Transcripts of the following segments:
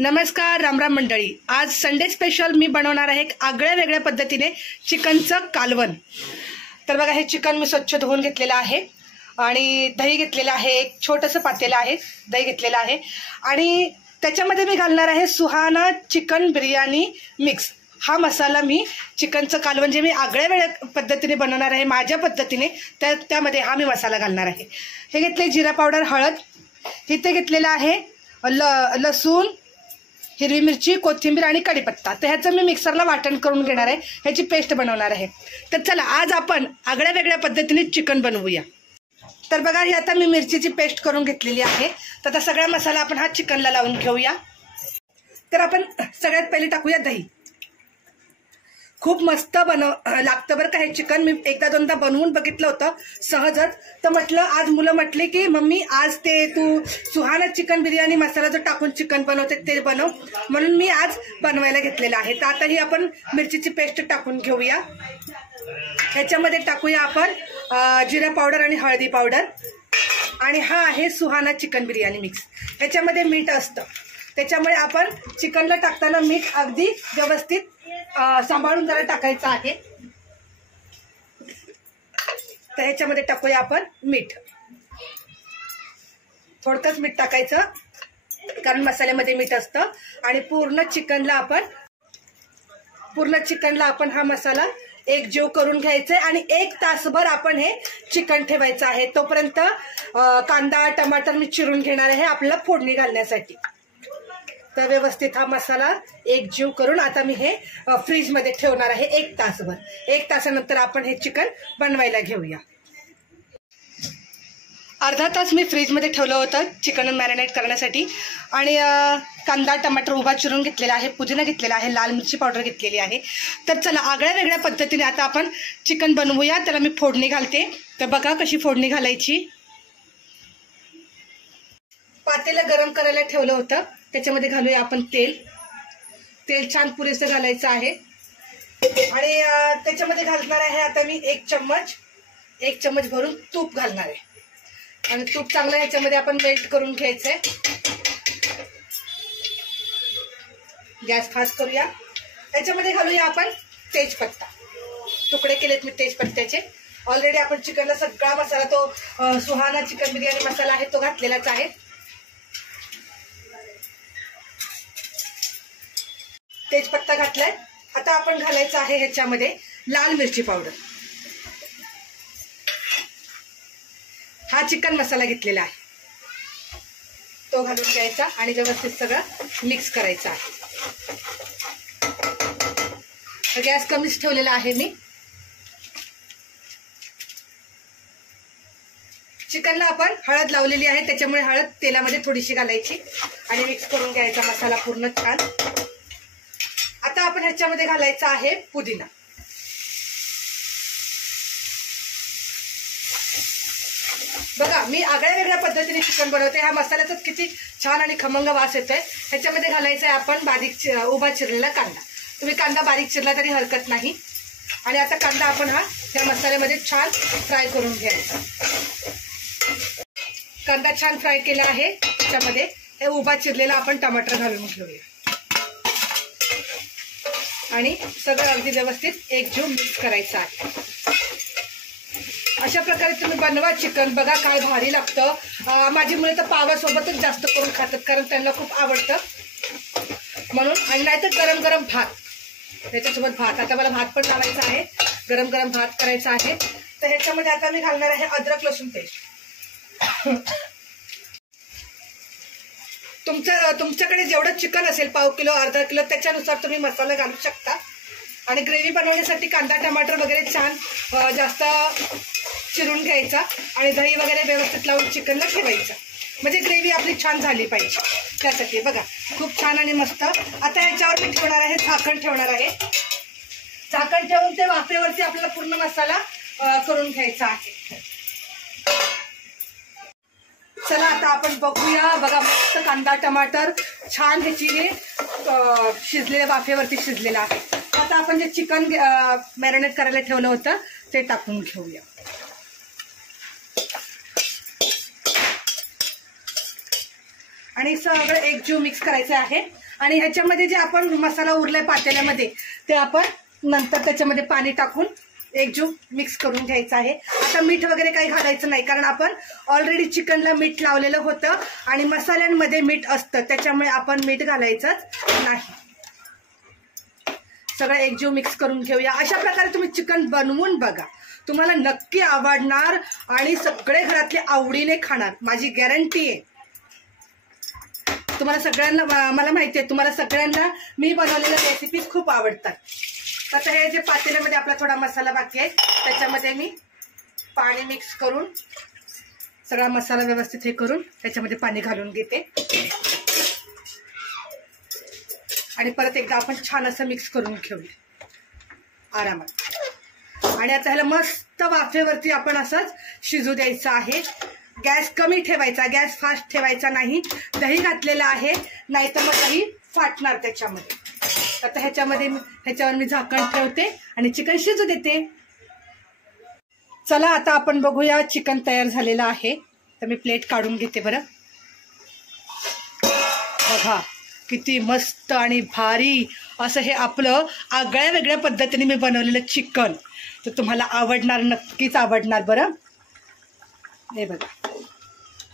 नमस्कार, रामराम मंडळी. आज संडे स्पेशल मी बनवणार आहे एक आगळ्या वेगळ्या पद्धतीने चिकनचं कालवण. तर बघा, हे चिकन मी स्वच्छ धुवून घेतलेलं आहे आणि दही घेतलेलं आहे, एक छोटंसं पातेलं आहे, दही घेतलेलं आहे आणि त्याच्यामध्ये मी घालणार आहे सुहाना चिकन बिर्याणी मिक्स. हा मसाला मी चिकनचं कालवण जे मी आगळ्या वेगळ्या पद्धतीने बनवणार आहे माझ्या पद्धतीने, त्यामध्ये हा मी मसाला घालणार आहे. हे घेतले जिरा पावडर, हळद, इथे घेतलेलं आहे लसूण, हिरवी मिरची, कोथिंबीर आणि कढीपत्ता. तर ह्याचं मी मिक्सरला वाटण करून घेणार आहे, ह्याची पेस्ट बनवणार आहे. तर चला आज आपण आगळ्या वेगळ्या पद्धतीने चिकन बनवूया. तर बघा, ही आता मी मिरचीची पेस्ट करून घेतलेली आहे. तर आता सगळा मसाला आपण हा चिकनला लावून घेऊया. तर आपण सगळ्यात पहिले टाकूया दही. खूप मस्त लागतं बरं का हे चिकन. मी एकदा दोनदा बनवून बघितलं होतं सहजच. तर म्हटलं, आज मुलं म्हटले की मम्मी आज ते तू सुहाना चिकन बिर्याणी मसाला जो टाकून चिकन बनवते ते बनव, म्हणून मी आज बनवायला घेतलेलं आहे. तर आता ही आपण मिरचीची पेस्ट टाकून घेऊया. ह्याच्यामध्ये टाकूया आपण जिरा पावडर आणि हळदी पावडर. आणि हा आहे सुहाना चिकन बिर्याणी मिक्स. ह्याच्यामध्ये मीठ असतं, त्याच्यामुळे आपण चिकनला टाकताना मीठ अगदी व्यवस्थित सांभाळून जरा टाकायचं आहे. तर ह्याच्यामध्ये टाकूया आपण मीठ. थोडकंच मीठ टाकायचं कारण मसाल्यामध्ये मीठ असतं. आणि पूर्ण चिकनला आपण हा मसाला एकजीव करून घ्यायचा आहे आणि 1 तासभर आपण हे चिकन ठेवायचं आहे. तोपर्यंत कांदा टमाटर मी चिरून घेणार आहे आपल्याला फोडणी घालण्यासाठी. तर व्यवस्थित हा मसाला एकजीव करून आता मी हे फ्रीजमध्ये ठेवणार आहे 1 तासभर. 1 तासानंतर आपण हे चिकन बनवायला घेऊया. अर्धा तास मी फ्रीजमध्ये ठेवलं होतं चिकन मॅरिनेट करण्यासाठी. आणि कांदा टमाटर उभा चिरून घेतलेला आहे, पुदिना घेतलेला आहे, लाल मिरची पावडर घेतलेली आहे. तर चला आगळ्या वेगळ्या पद्धतीने आता आपण चिकन बनवूया. त्याला मी फोडणी घालते. तर बघा कशी फोडणी घालायची. पातेलं गरम करायला ठेवलं होतं, त्याच्यामध्ये घालूया आपण तेल छान पुरेसं घालायचं आहे. आणि त्याच्यामध्ये घालणार आहे आता मी 1 चम्मच भरून तूप घालणार आहे. आणि तूप चांगलं ह्याच्यामध्ये आपण मेल्ट करून घ्यायचंय. गॅस फास्ट करूया. त्याच्यामध्ये घालूया आपण तेजपत्ता. तुकडे केलेत मी तेजपत्त्याचे. ऑलरेडी आपण चिकनला सगळा मसाला तो सुहाना चिकन बिर्याणी मसाला आहे तो घातलेलाच आहे. तेजपत्ता घातलाय. आता आपण घालायचं आहे ह्याच्यामध्ये लाल मिरची पावडर. हा चिकन मसाला घेतलेला आहे तो घालून घ्यायचा आणि व्यवस्थित सगळं मिक्स करायचं आहे. गॅस कमीच ठेवलेला आहे मी. चिकनला आपण हळद लावलेली आहे, त्याच्यामुळे हळद तेलामध्ये थोडीशी घालायची आणि मिक्स करून घ्यायचा मसाला पूर्ण छान. आता आपण ह्याच्यामध्ये घालायचा आहे पुदिना. बघा, मी आगळ्या वेगळ्या पद्धतीने चिकन बनवते. ह्या मसाल्याचाच किती छान आणि खमंग वास येतोय. ह्याच्यामध्ये घालायचा आहे आपण उभा चिरलेला कांदा. तुम्ही कांदा बारीक चिरला तरी हरकत नाही. आणि आता कांदा आपण त्या मसाल्यामध्ये छान फ्राय करून घ्यायचा. कांदा छान फ्राय केला आहे. त्याच्यामध्ये हे उभा चिरलेला आपण टमाटर घालून घेऊया आणि सगळं अगदी व्यवस्थित एकजीव मिक्स करायचं आहे. अशा प्रकारे तुम्ही बनवा चिकन. बघा काय भारी लागतं. माझी मुलं तर पावासोबतच जास्त करून खातात कारण त्यांना खूप आवडतं म्हणून. आणि नाहीतर गरम गरम भात, त्याच्यासोबत भात. आता मला भात पण लावायचा आहे, गरम गरम भात करायचा आहे. तर ह्याच्यामध्ये आता मी घालणार आहे अद्रक लसूण पेस्ट. तुमच्याकडे जेवढं चिकन असेल, पाव किलो अर्धा किलो, त्याच्यानुसार तुम्ही मसाला घालू शकता. आणि ग्रेव्ही बनवण्यासाठी कांदा टमाटर वगैरे छान जास्त चिरून घ्यायचा आणि दही वगैरे व्यवस्थित लावून चिकनला ठेवायचं, म्हणजे ग्रेव्ही आपली छान झाली पाहिजे. त्यासाठी बघा खूप छान आणि मस्त. आता ह्याच्यावर मी ठेवणार आहे झाकण ठेवणार आहे. झाकण ठेवून ते वाफेवरती आपल्याला पूर्ण मसाला करून घ्यायचा आहे. चला आता आपण बघूया. बघा मस्त कांदा टमाटर छान ह्याची शिजलेल्या वाफेवरती शिजलेला आहे. आता आपण जे चिकन मॅरिनेट करायला ठेवलं होतं ते टाकून घेऊया. आणि सगळं एकजीव मिक्स करायचं आहे। आणि ह्याच्यामध्ये जे आपण मसाला उरलाय पातेल्यामध्ये ते आपण नंतर त्याच्यामध्ये पाणी टाकून एकजीव मिक्स करून घ्यायचं आहे। आता मीठ वगैरे काही घालायचं नाही, कारण आपण ऑलरेडी चिकनला मीठ लावलेलं होतं आणि मसाल्यांमध्ये मीठ असतं, त्याच्यामुळे आपण मीठ घालायचं नाही। सगळं एकजीव मिक्स करून घेऊया। अशा प्रकारे तुम्ही चिकन बनवून बघा, तुम्हाला नक्की आवडणार आणि सगळे घरातले आवडीने खाणार, माझी गॅरंटी आहे। तुम्हाला सगळ्यांना, मला माहिती आहे तुम्हाला सगळ्यांना मी बनवलेल्या रेसिपीज खूप आवडतात। आता हे जे पातेल्यामध्ये आपला थोडा मसाला बाकी आहे त्याच्यामध्ये मी पाणी मिक्स करून सगळा मसाला व्यवस्थित हे करून त्याच्यामध्ये पाणी घालून घेते आणि परत एकदा आपण छान असं मिक्स करून घेऊया आरामात। आणि आता ह्याला मस्त वाफेवरती आपण असंच शिजू द्यायचं आहे। गॅस कमी ठेवायचा, गॅस फास्ट ठेवायचा नाही। दही घातलेलं आहे, नाहीतर मग दही फाटणार त्याच्यामध्ये। आता ह्याच्यावर मी झाकण ठेवते आणि चिकन शिजू देते। चला आता आपण बघूया, चिकन तयार झालेलं आहे। तर मी प्लेट काढून घेते बरं। बघा किती मस्त आणि भारी असं हे आपलं आगळ्या वेगळ्या पद्धतीने मी बनवलेलं चिकन, तर तुम्हाला आवडणार, नक्कीच आवडणार बरं। हे बघा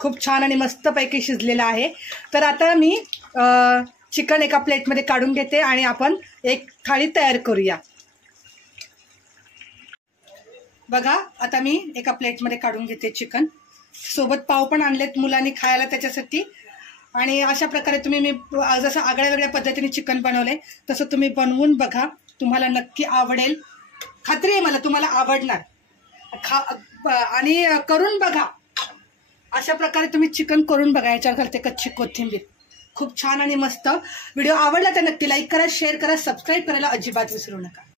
खूप छान आणि मस्तपैकी शिजलेलं आहे। तर आता मी चिकन एका प्लेटमध्ये काढून घेते आणि आपण एक थाळी तयार करूया। बघा आता मी एका प्लेटमध्ये काढून घेते चिकन, सोबत पाव पण आणलेत मुलांनी खायला त्याच्यासाठी। आणि अशा प्रकारे तुम्ही, मी जसं आगळ्या वेगळ्या पद्धतीने चिकन बनवले तसं तुम्ही बनवून बघा, तुम्हाला नक्की आवडेल, खात्री आहे मला तुम्हाला आवडणार। आणि करून बघा, अशा प्रकारे तुम्ही चिकन करून बघा। याच्यावर घालते कच्ची कोथिंबीर, खूप छान आणि मस्त। व्हिडिओ आवडला तर नक्की लाईक करा, शेअर करा, सबस्क्राईब करायला अजिबात विसरू नका।